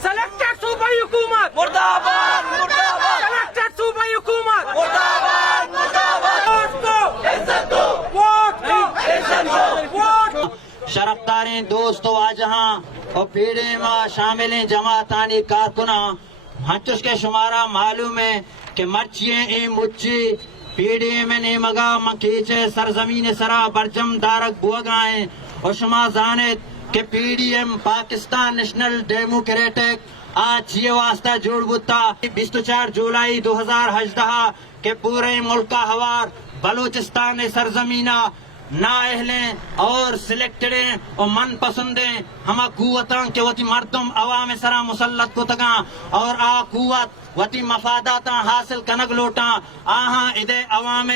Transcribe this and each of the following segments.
selected صوبائی حکومت مرداباد مرداباد selected صوبائی حکومت مرداباد مرداباد شرفتاریں دوستو آجہاں اور پیڑے ماں شامل ہیں جماعتانی کارکنہ ہنچس کے شمارہ معلوم ہے کہ مرچیے اے مچی پیڑے میں نے مگا مکیچے سرزمین سرا برجم دارک بوگائیں اور شما زانت کہ P D M Pakistan National Democratic آج یہ واسطہ جوڑ بتا 24 جولائی 2018 کے پورے ملکہ ہوار بلوچستان سرزمینہ نااہلیں اور سلیکٹڈیں اور من پسندیں ہما قوتاں کہ وتی مردم عوام سرا مسلط کو تگاں اور آ قوت وتی مفاداتاں حاصل کنگ لوٹاں آہاں ادے عوام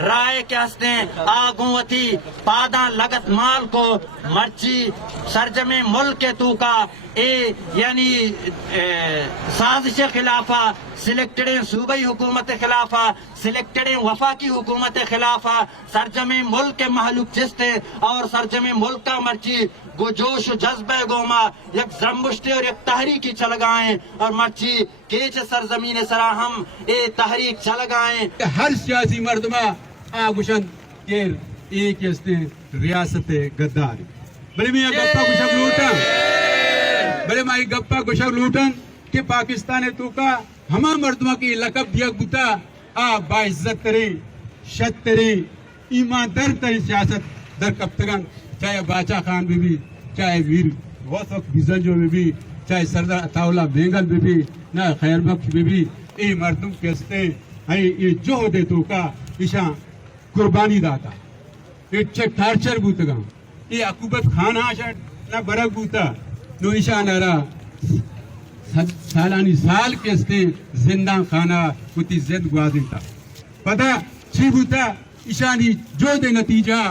رائے کے ہستیں آگوں وتی پاداں لگت مال کو مرچی سرجم ملک کے تو کا اے یعنی سازش خلافہ سلیکٹڈیں صوبائی حکومت خلافہ سلیکٹڈیں وفاقی حکومت خلافہ سرجم ملک کے محلوق جستے اور سرجم ملک کا مرچی گو جوش و جذبہ گوما یک زرمبشتے اور یک تحریکی چلگائیں اور مرچی کیچ سرزمین سرا ہم اے تحریک چلگائیں ہر سیاسی مردمہ آگوشن کہ ایک استے ریاست گداری بلے میں یہ گپا گوشک لوٹاں بلے میں یہ گپا گوشک لوٹاں کہ پاکستان تو کا ہما مردمہ کی لقب دیا گتا باعزت تری شد تری ایماندار تری سیاست در کپتگان چاہے باچا خان بھی چاہے ویر غوثق بیزنجو بھی چاہے سردار عطاولہ بینگل بھی نہ خیر بخش بھی ای مردم کستے ہیں یہ جو دے تو کا ایشان قربانی داتا یہ ٹارچر بوتگا یہ عقوبت خان آشان نہ برک بوتا نو ایشان ارا سالانی سال کستے زندان خانہ کتی زند گوازن تا پتہ چی بوتا ایشانی جو دے نتیجہ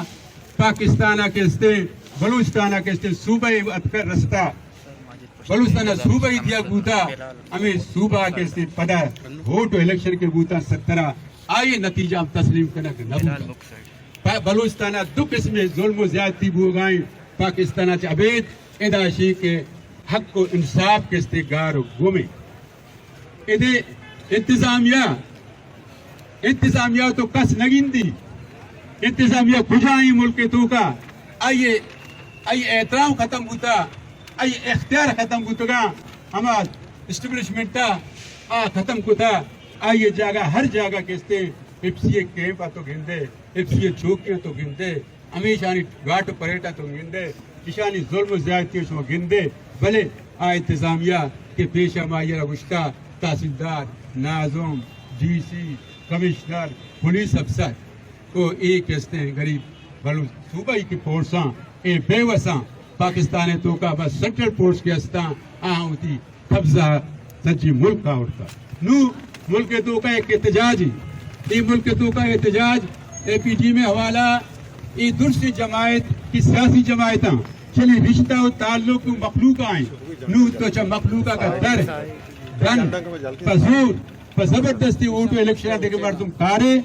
پاکستانہ کستے بلوچستانہ کستے صوبہ اتکر رستہ بلوچستانہ صوبہ دیا بوتا ہمیں صوبہ کستے پدہ ووٹ الیکشن کے بوتا 17 آئیے نتیجہ ہم تسلیم کرنا کہ نہ بوتا بلوچستانہ دو قسم ظلم و زیادتی بوگائیں پاکستانہ چابید اداشی کے حق کو انصاف کستے گارو گومیں ادھے انتظامیہ تو کس نگین دی انتظامیہ کجائیں ملک تو کا آئیے احترام ختم ہوتا آئیے اختیار ختم ہوتا گا ہمارا اسٹیبلشمنٹ تا ختم ہوتا آئیے جاگہ ہر جاگہ کستے اپسی کیمپا تو گھندے اپسی چوکیاں تو گھندے ہمیشانی گاٹ پریٹا تو گھندے اشانی ظلم و زیادتی شما گھندے بلے انتظامیہ کے پیشہ مائیرہ گشتہ تحصیلدار ناظم ڈی سی کمشنر پولیس افسر کو ایک کہتے ہیں غریب بلوچ صوبائی کی فورساں اے بے وساں پاکستان تو کا بس سینٹرل فورس کے ہستاں ہوتی قبضہ سچی ملک کا ہوتا نو ملک تو کا ایک احتجاج یہ ملک تو کا احتجاج اے پی ٹی میں حوالہ یہ دوسری جماعت کی سیاسی جماعتاں چلی رشتہ و تعلق مخلوق آئیں نو تو چا مخلوقہ کا در دن پزور زبردستی ووٹو الیکشن دے کے مردم کارے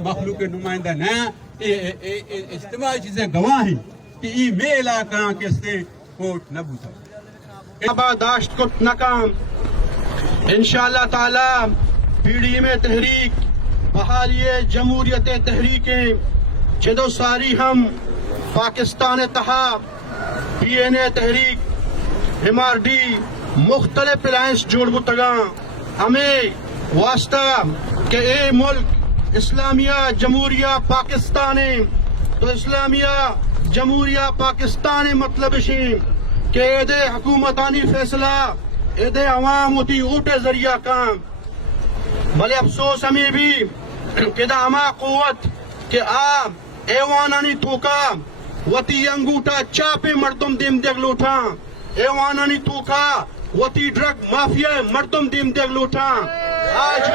مخلوق نمائندہ نہ اجتماعی چیزیں گواہ ہیں کہ یہ میں علاقہ کستے ووٹ نہ بوتا آباداشت کو ناکام انشاءاللہ تعالی پی ڈی میں تحریک بحالی جمہوریت تحریکیں چدو ساری ہم پاکستان تہا پی این اے تحریک ایم آر ڈی مختلف الائنس جوڑ بتگاں ہمیں واسطہ کہ اے ملک اسلامیہ جمہوریہ پاکستان تو اسلامیہ جمہوریہ پاکستان مطلب شیم کہ ایدے حکومتانی فیصلہ ایدے عوام ہوتی اوٹے ذریعہ کام بلے افسوس ہمیں بھی کہ دا ہما قوت کہ آپ ایوانانی توکا وطی انگوٹا چاپے مردم دیم دیگ لوٹا ایوانانی توکا وطی ڈرگ مافیا مردم دیم دیگ لوٹا آج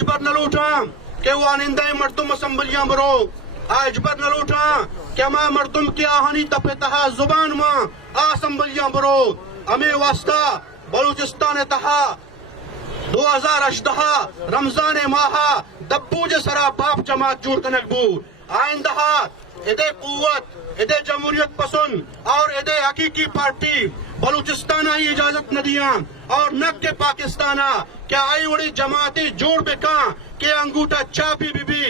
پر نہ لوٹا کہ وانندہ مردم اسمبلیاں برو آج پر نہ لوٹا کہ ہما مردم کی آہانی تپتہا زبان ماں اسمبلیاں برو ہمیں واسطہ بلوچستان تہا 2018 رمضان ماہا دبو جسرا باپ جماعت جوڑ کنک بو آئندہ ادے قوت ادے جمہوریت پسند اور ادے حقیقی پارٹی بلوچستان ہی اجازت نہ دیا اور نہ کہ پاکستانہ کیا آئی وڑی جماعتی جوڑ بکاں کہ انگوٹا چاپی بھی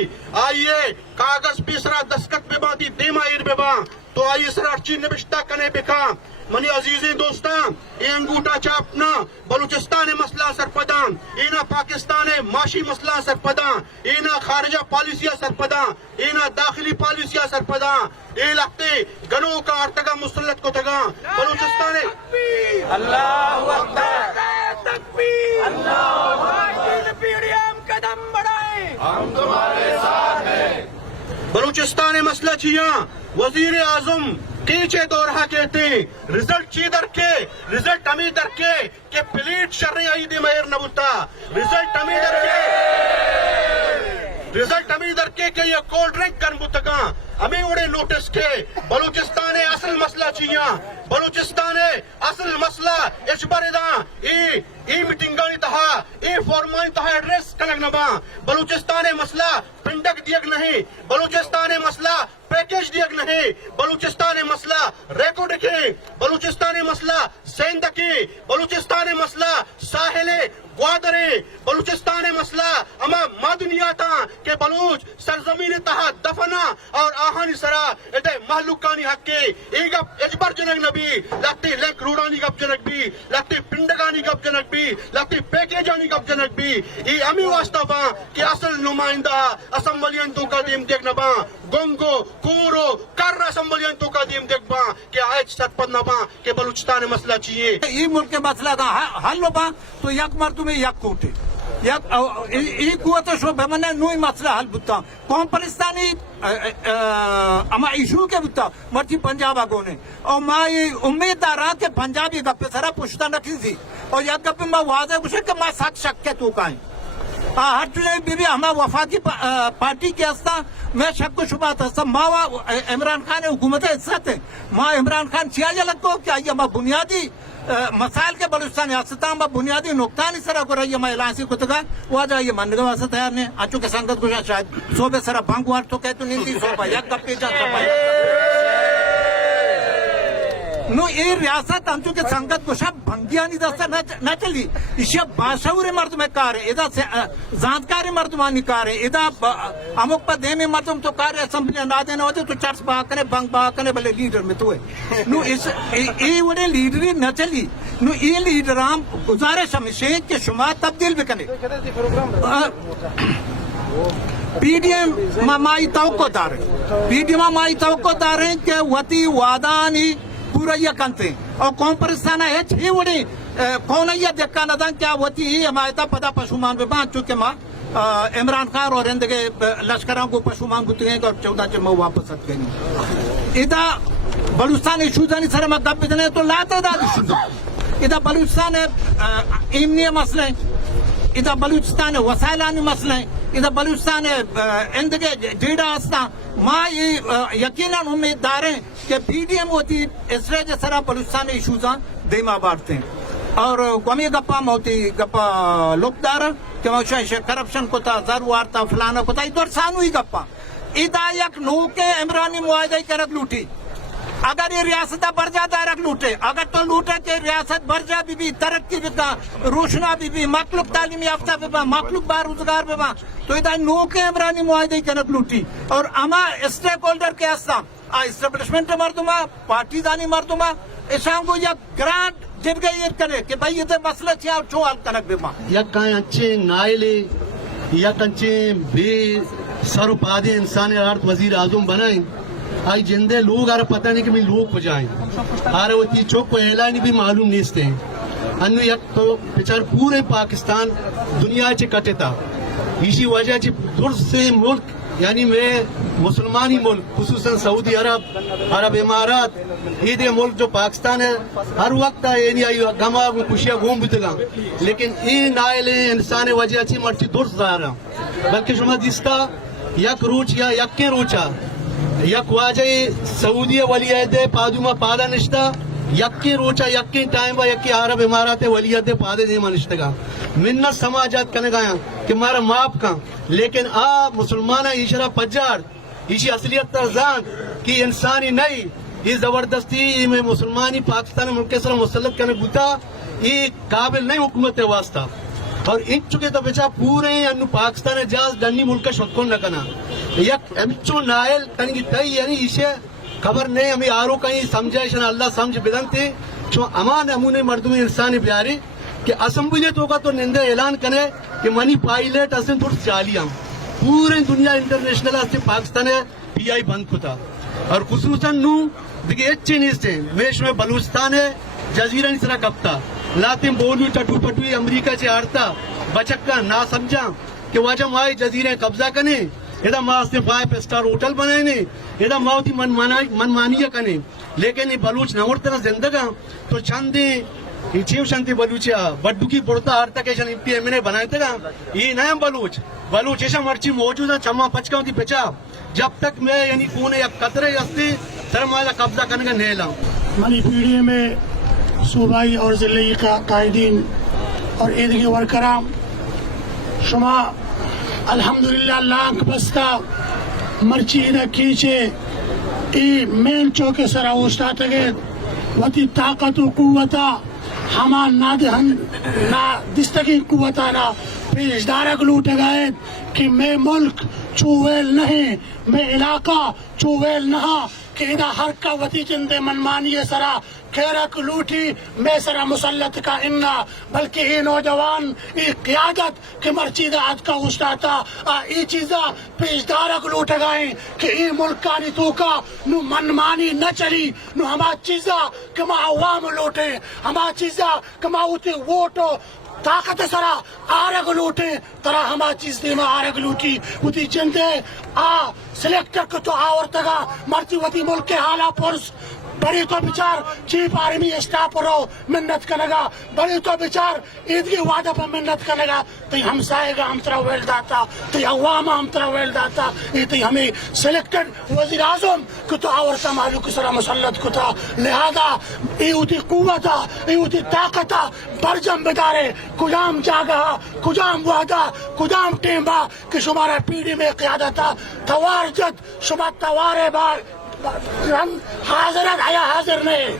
آئیے کاغذ پیسرا دستخط بے باتی دیما ایر بے باں تو آئیے سر ارچی نبشتہ کنے بکاں منی عزیزی دوستان یہ انگوٹا چاپنا بلوچستان مسئلہ سرپدان اینا پاکستان معاشی مسئلہ سرپدان اینا خارجہ پالیسیہ سرپدان اینا داخلی پالیسیہ سرپدان اے لگتے گنوں کا ارتگا مسلط کو تگا بلوچستان اللہ اکبر تکبیر اللہ اکبر PDM قدم بڑھائیں ہم تمہارے ساتھ ہیں بلوچستان مسئلہ چیاں وزیر اعظم کیچے دورہ کہتے ہیں رزلٹ چی در کے رزلٹ ہمیں در کے کہ پلیٹ شرعی عید مہر نبوتا رزلٹ ہمیں در کے کہ یہ کولڈ ڈرنک کن بوتگاں ہمیں اڑے نوٹس کے بلوچستان اصل مسئلہ چیاں بلوچستان اصل مسئلہ اچبر دا ای میٹنگانی تہا ای فورمانی تہا ایڈریس کنگ نبا بلوچستان مسئلہ پنڈک دیگ نہیں بلوچستان مسئلہ پیکیج دیگ نہیں بلوچستان مسئلہ ریکو ڈکے بلوچستان مسئلہ سیندکی بلوچستان مسئلہ ساحل گوادرے بلوچستان مسئلہ اما مادنیاتا کہ بلوچ سرزمین تہا دفنا اور آہانی سرا ایڈے محلوکانی حق کے ایگب اجبر جنگ نبی لگتی لینک روڑانی گب جنگ بھی لگتی پنڈگانی گب جنگ بھی لگتی پیکیجانی گب جنگ بھی ای امی واسطہ با کہ اصل نمائندہ اسمبلین تو کا دیم دیکھ نبا گنگو کورو کر اسمبلین تو کا دیم دیکھ با کہ آج ست پد نبا کہ بلوچستان مسئلہ چاہیے ای ملک کے مسئلہ کا حل ہوگا تو یک مردم یک کوٹے ای قوت شو بمنے نوئی مسئلہ حل بتا کمپرستانی اما ایشو کے بتا مرچی پنجاب آگونے اور ماں امید دارا کہ پنجابی گپے سرا پشتا نکی تھی اور یک گپے ماں واضح کچھ ہے کہ ماں ساتھ شک کے تو کائیں ہر چلے بی ہمیں وفاقی پارٹی کے ہستا میں شک و شبہ تھا ماں عمران خان حکومت عزت ہے ماں عمران خان چیاجہ لگو کہ آئیے ماں بنیادی مسائل کے بلوچستان ریاستان میں بنیادی نقطہ نہیں سرا کو رہی ہے میں اعلان سی کتگا وہ آجا یہ ماننے کا واسطہ تیار نے آچو کے سنگت گوشا شاید صوبے سرا بھانگوار تو کہتو نہیں تھی صوبہ یک گپی جا صوبہ نو یہ ریاست ہم چونکہ سنگت گوشا بھنگیا نہیں دستا نہ چلی اسے باشعور مردم کار ہے ادا زانتکاری مردمانی کار ہے ادا امک پا دیمی مردم تو کار ہے اسمبلی نہ دینا ہوتے تو چرس باکنے بھنگ باکنے بلے لیڈر میں تو ہے نو اس ای وڑے لیڈری نہ چلی نو یہ لیڈرام گزارش ہمیشہ کہ شما تبدیل بکنے پی ڈی ایم مائی توقع دار ہے پی ڈی ایم مائی توقع دار ہیں کہ وطی وعدانی پورا یہ کنتے اور کمپرستانہ ہے چھے وڑی کون یہ دیکھا ندان کیا وطی ہی ہمایتا پدا پشومان بے بان چونکہ ماں عمران خان اور اندگے لشکران کو پشومان گھتے ہیں اور 14 چمہ واپس ات گئی ادا بلوچستان ایشوزانی سر میں گپ بدنے تو لاتا دا ایشوزان ادا بلوچستان ایمنی مسئلہ ادا بلوچستان وسائلانی مسئلہ ادا بلوچستان اندگے جیڑا ہستا ماں یقیناً امید دار ہیں کہ پی ڈی ایم ہوتی اس رہے جسرا بلوچستان ایشوزان دیما بارتے ہیں اور قومی گپا موتی گپا لوک دارا کہ موشا کرپشن کو تا ضرور تا فلانا کو تا ادھر سانوی گپا ادا یک نو کے عمرانی معاہدہ کرد لوٹی اگر یہ ریاست برجا دارک لوٹے اگر تو لوٹے کہ ریاست برجا بھی ترقی بتا روشنا بھی مخلوق تعلیم یافتہ بھی مخلوق باروزگار بھی تو ادھر نو کے عمرانی معاہدے کنک لوٹی اور اما اسٹیک ہولڈر کے ہستا اسٹیبلشمنٹ مردما پارٹی دانی مردما اسان کو یا گرانٹ جب گئی یہ کرے کہ بھائی یہ مسئلہ چاہیے چھو حل کنک بھی یا کہیں اچھے نائلے یا کنچے بے سر و پادے انسان آرت وزیر اعظم بنائیں آئی جندے لوگ آرہ پتہ نہیں کہ میں لوگ کو جائیں آرہ وہ تی چوک کو اعلانی بھی معلوم نیستے ہیں انو یک تو پچار پورے پاکستان دنیا چے کٹے تا اسی وجہ چے دور سے ملک یعنی میں مسلمانی ملک خصوصاً سعودی عرب امارات یہ دے ملک جو پاکستان ہے ہر وقت یعنی آئی گما خوشیاں گھوم بھی تگا لیکن یہ نائل انسان وجہ چے مرچی دور ظاہرہ بلکہ شما دیستا یک روچ یا یک کے روچا یک واجہ سعودی ولی عہد پادوما پادا نشتا یکی روچا یکی ٹائم با یکی عرب امارات ولیت پادے نہیں منشتگا منت سماجات کنے گایا کہ مارا ماپ کا لیکن مسلمانہ ایشرا پجار ایشی اصلیت ترزان کی انسانی نہیں یہ زبردستی میں مسلمانی پاکستان ملک سر مسلط کرنے بوتا یہ قابل نہیں حکومت واسطہ اور ان چکے تو بچا پورے انو پاکستان جاز ڈنی ملک شکون نہ کنا یک امچو نائل کنگی تئی یعنی اسے خبر نہیں ہمیں آرو کہیں سمجھائشن اللہ سمجھ بدن تھے چو امان امون مردمی انسانی بیاری کہ اسمبلیت ہوگا تو نندے اعلان کرے کہ منی پائلٹ اسن تھوڑ چالی ہم پورے دنیا انٹرنیشنل اسے پاکستان پی آئی بند کتا اور خصوصاً نو دیکھیں اچھی نہیں سے میش میں بلوچستان ہے جزیرہ نہیں سرا کبتا لاتیں بولو ٹٹو پٹوی امریکہ سے آرتا بچکا نہ سمجھا کہ واجہ مائی جزیرہ قبضہ کنے ادا ماں سے 5 اسٹار ہوٹل بنائے نے ادا ماں تھی من مانیہ کنے لیکن یہ بلوچ نور طرح زندگا تو چندے چیو شانتی بلوچیا بڈو کی بڑتا آرتا کہ شان پی ایم نے بنائے تھا یہ نیا بلوچ ایسا مرچی موجود ہے چما پچکاؤں تھی بچا جب تک میں یعنی کونے یا قطرے ہستے سرمایہ قبضہ کرنے کا نہیں لاؤں منی پیڑھی میں صوبائی اور ضلعی کا قائدین اور عید کے ورکرام شما الحمدللہ لاکھ بستہ مرچی نہ کیچے ای مین چوکے سرا اوستا تگید وتی طاقت و قوتا ہما نا دستگی قوتا نا پیش دارک لوٹ گئے کہ میں ملک چوویل نہیں میں علاقہ چوویل نہ کہ ادا ہر کا وتی چندے منمانی سرا کھیرک لوٹی میں سرا مسلط کا انا بلکہ یہ نوجوان یہ قیادت کہ مرچی داد کا استاتا یہ چیزا پیشدارک لوٹ گئیں کہ یہ ملکانی تو کا نو منمانی نہ چلی نو ہما چیزا کہ ما عوام لوٹے ہما چیزا کہ ما ہوتے ووٹو طاقت سرا آرگ لوٹے ترا ہما چیز دے میں آرگ لوٹی ہوتی چندے سلیکٹر کو تو آورتگا مرتی ہوتی ملک کے حالا پرس بڑی تو بچار چیف آرمی اسٹاف رو منت کنگا بڑی تو بچار عیدگی وعدہ پر منت کنگا تی ہم سائے گا ہم ترہ ویل داتا تی عوام ہم ترہ ویل داتا تی ہمیں سلیکٹڈ وزیر اعظم کتا آورتا مالو کسرا مسلط کتا لہذا ایوتی قوتا ایوتی طاقتا برجم بدارے کجام جاگا کجام وعدہ کجام ٹیمبا کہ شمارا پیڑی میں قیادتا توار جد شما توارے بار حاضرت آیا حاضر نہیں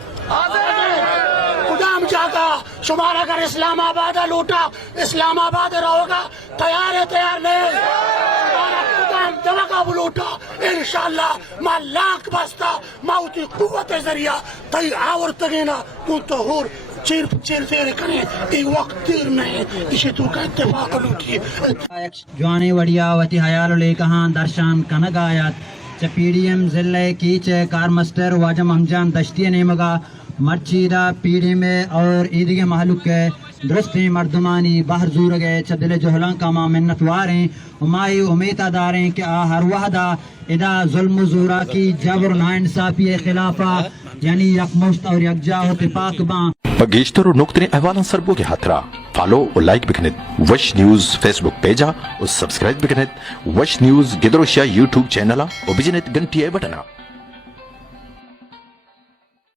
کدام جاگا شمار اگر اسلام آباد لوٹا اسلام آباد رہو گا تیار ہے تیار نہیں شمارا کدام جگہ لوٹا انشاءاللہ ما لاکھ بستا موتی قوت ذریعہ تی آورتگینا کن تو ہور چیر فیر کریں ای وقت دیر نہیں اسی تو کا اتفاق لوٹی جوانے وڑیا وتی حیال لے کہاں درشان کنگ آیات پی ڈی ایم ضلع کیچے کارمسٹر واجم ہمجان دشتی نیمگا مرچیدہ پی ڈی میں اور عیدگی محلوق کے درستی مردمانی باہر زور گئے دل جہلان کا ماں منتواریں ہمائی امیدہ داریں کہ ہر وحدہ ادا ظلم و زورا کی جبر ناانصافی خلافہ یعنی یک مشت اور یکجا ہوتے پاک باں بگیشتر و نکترین احوالان سربو کے حترہ فالو و لائک بکنید وش نیوز فیس بک پیجا و سبسکرائب بکنید وش نیوز گدروشیا یوٹیوب چینلا و بجنید گنٹی بٹنا